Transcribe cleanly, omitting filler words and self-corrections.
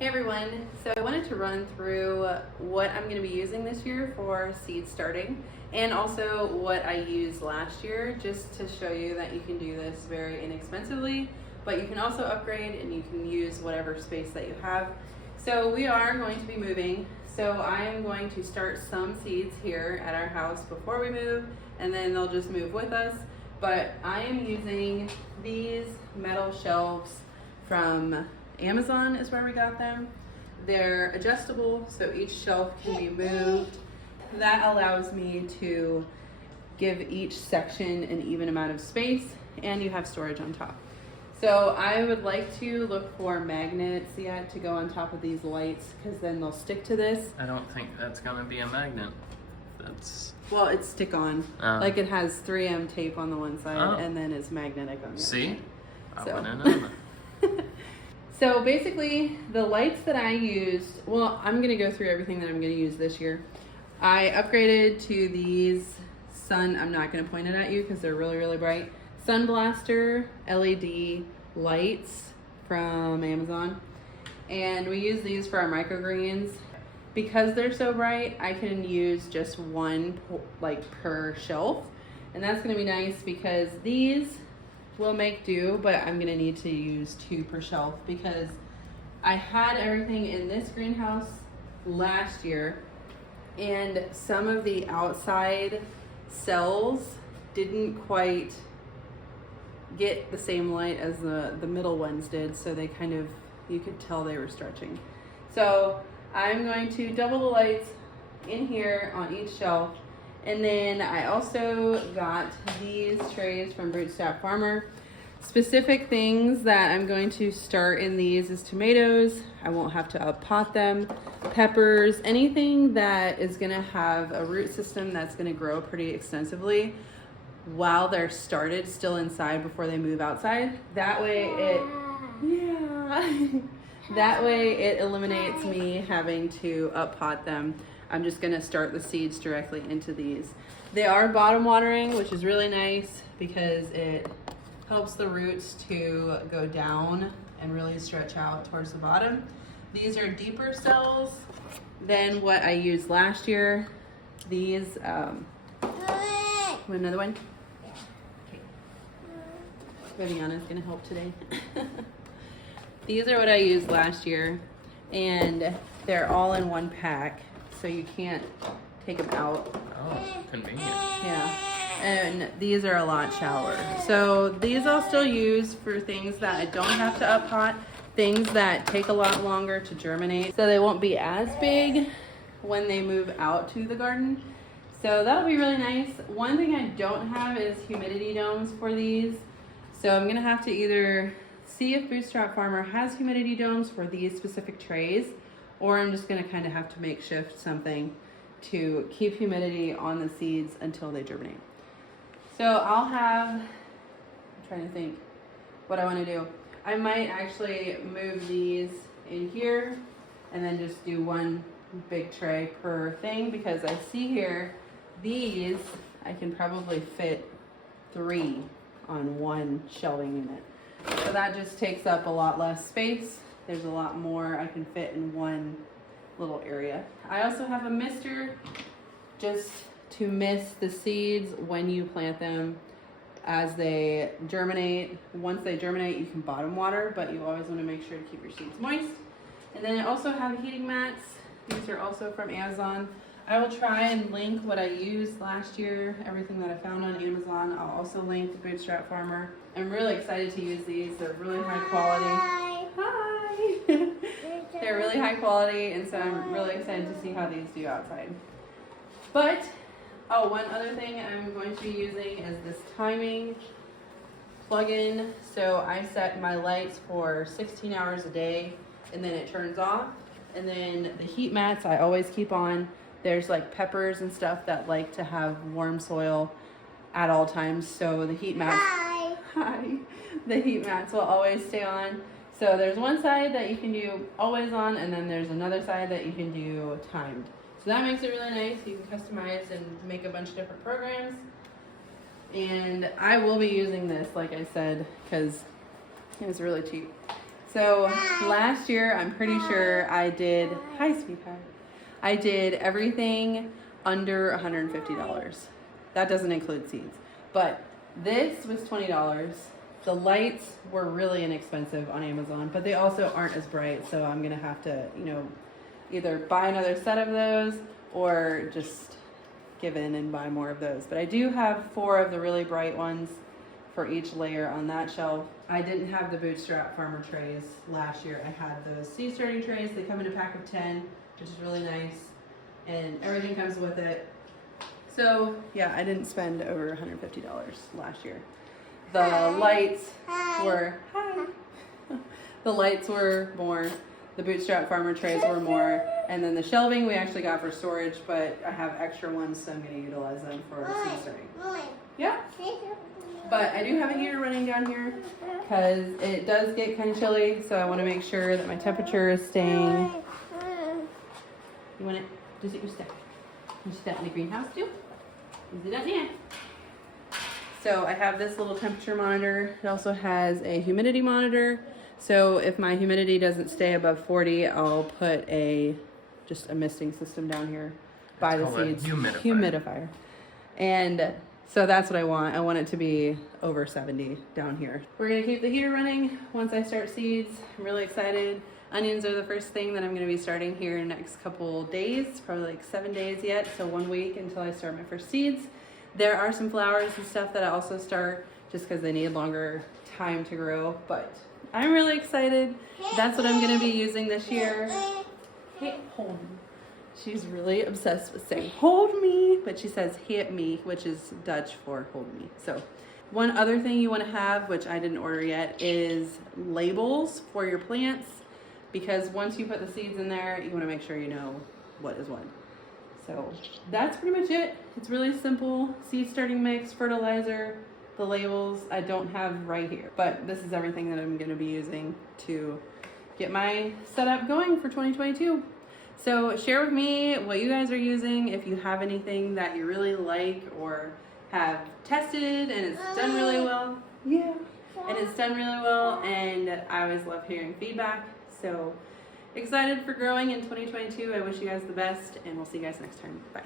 Hey everyone, so I wanted to run through what I'm going to be using this year for seed starting and also what I used last year, just to show you that you can do this very inexpensively, but you can also upgrade and you can use whatever space that you have. So we are going to be moving, so I am going to start some seeds here at our house before we move, and then they'll just move with us. But I am using these metal shelves from Amazon is where we got them. They're adjustable, so each shelf can be moved. That allows me to give each section an even amount of space, and you have storage on top. So I would like to look for magnets yet to go on top of these lights, because then they'll stick to this. I don't think that's gonna be a magnet. That's... Well, it's stick on. Like it has 3M tape on the one side, and then it's magnetic on the other. See? So. I wouldn't know that. So basically, the lights that I used, well, I'm going to go through everything that I'm going to use this year. I upgraded to these I'm not going to point it at you because they're really, really bright, Sun Blaster LED lights from Amazon. And we use these for our microgreens. Because they're so bright, I can use just one per shelf. And that's going to be nice because these will make do, but I'm gonna need to use 2 per shelf because I had everything in this greenhouse last year, and some of the outside cells didn't quite get the same light as the middle ones did, so they kind of, you could tell they were stretching. So I'm going to double the lights in here on each shelf. And then I also got these trays from Bootstrap Farmer. Specific things that I'm going to start in these is tomatoes. I won't have to up-pot them. Peppers, anything that is gonna have a root system that's gonna grow pretty extensively while they're started still inside before they move outside. That way that way it eliminates me having to up-pot them. I'm just gonna start the seeds directly into these. They are bottom watering, which is really nice because it helps the roots to go down and really stretch out towards the bottom. These are deeper cells than what I used last year. These, want another one? Okay. Viviana's gonna help today. These are what I used last year, and they're all in one pack. So you can't take them out. Oh, convenient. Yeah, and these are a lot shallower. So these I'll still use for things that I don't have to up-pot, things that take a lot longer to germinate, so they won't be as big when they move out to the garden. So that'll be really nice. One thing I don't have is humidity domes for these. So I'm gonna have to either see if Bootstrap Farmer has humidity domes for these specific trays, or I'm just gonna kind of have to makeshift something to keep humidity on the seeds until they germinate. So I'll have, I'm trying to think what I wanna do. I might actually move these in here and then just do one big tray per thing, because I see here, these, I can probably fit 3 on one shelving unit. So that just takes up a lot less space. There's a lot more I can fit in one little area. I also have a mister just to mist the seeds when you plant them as they germinate. Once they germinate, you can bottom water, but you always want to make sure to keep your seeds moist. And then I also have heating mats. These are also from Amazon. I will try and link what I used last year, everything that I found on Amazon. I'll also link the Bootstrap Farmer. I'm really excited to use these. They're really high quality. Hi! They're really high quality, and so I'm really excited to see how these do outside. But, oh, one other thing I'm going to be using is this timing plug-in. So I set my lights for 16 hours a day, and then it turns off. And then the heat mats I always keep on. There's like peppers and stuff that like to have warm soil at all times. So the heat mats, hi. The heat mats will always stay on. So there's one side that you can do always on, and then there's another side that you can do timed. So that makes it really nice. You can customize and make a bunch of different programs. And I will be using this, like I said, because it was really cheap. So last year, I'm pretty sure I did, hi sweetheart, I did everything under $150. That doesn't include seeds. But this was $20. The lights were really inexpensive on Amazon, but they also aren't as bright. So I'm gonna have to, you know, either buy another set of those or just give in and buy more of those. But I do have 4 of the really bright ones for each layer on that shelf. I didn't have the bootstrap farmer trays last year. I had those seed starting trays. They come in a pack of 10, which is really nice. And everything comes with it. So yeah, I didn't spend over $150 last year. The lights were, the lights were more. The bootstrap farmer trays were more. And then the shelving we actually got for storage, but I have extra ones, so I'm gonna utilize them for seed starting. Yeah. But I do have a heater running down here because it does get kind of chilly, so I want to make sure that my temperature is staying. You want it? Just you step. You step in the greenhouse too? You do that now. So I have this little temperature monitor. It also has a humidity monitor. So if my humidity doesn't stay above 40, I'll put just a misting system down here by the seeds. Humidifier. And so that's what I want. I want it to be over 70 down here. We're gonna keep the heater running once I start seeds. I'm really excited. Onions are the first thing that I'm gonna be starting here in the next couple days, probably like 7 days yet, so 1 week until I start my first seeds. There are some flowers and stuff that I also start just because they need longer time to grow, but I'm really excited. That's what I'm gonna be using this year. Hey, hold me. She's really obsessed with saying, hold me, but she says, hit me, which is Dutch for hold me. So one other thing you want to have, which I didn't order yet, is labels for your plants, because once you put the seeds in there, you want to make sure you know what is what. So that's pretty much it. It's really simple. Seed starting mix, fertilizer, the labels I don't have right here, but this is everything that I'm going to be using to get my setup going for 2022. So share with me what you guys are using, if you have anything that you really like or have tested and it's done really well. Yeah. And it's done really well, and I always love hearing feedback. So excited for growing in 2022. I wish you guys the best, and we'll see you guys next time. Bye.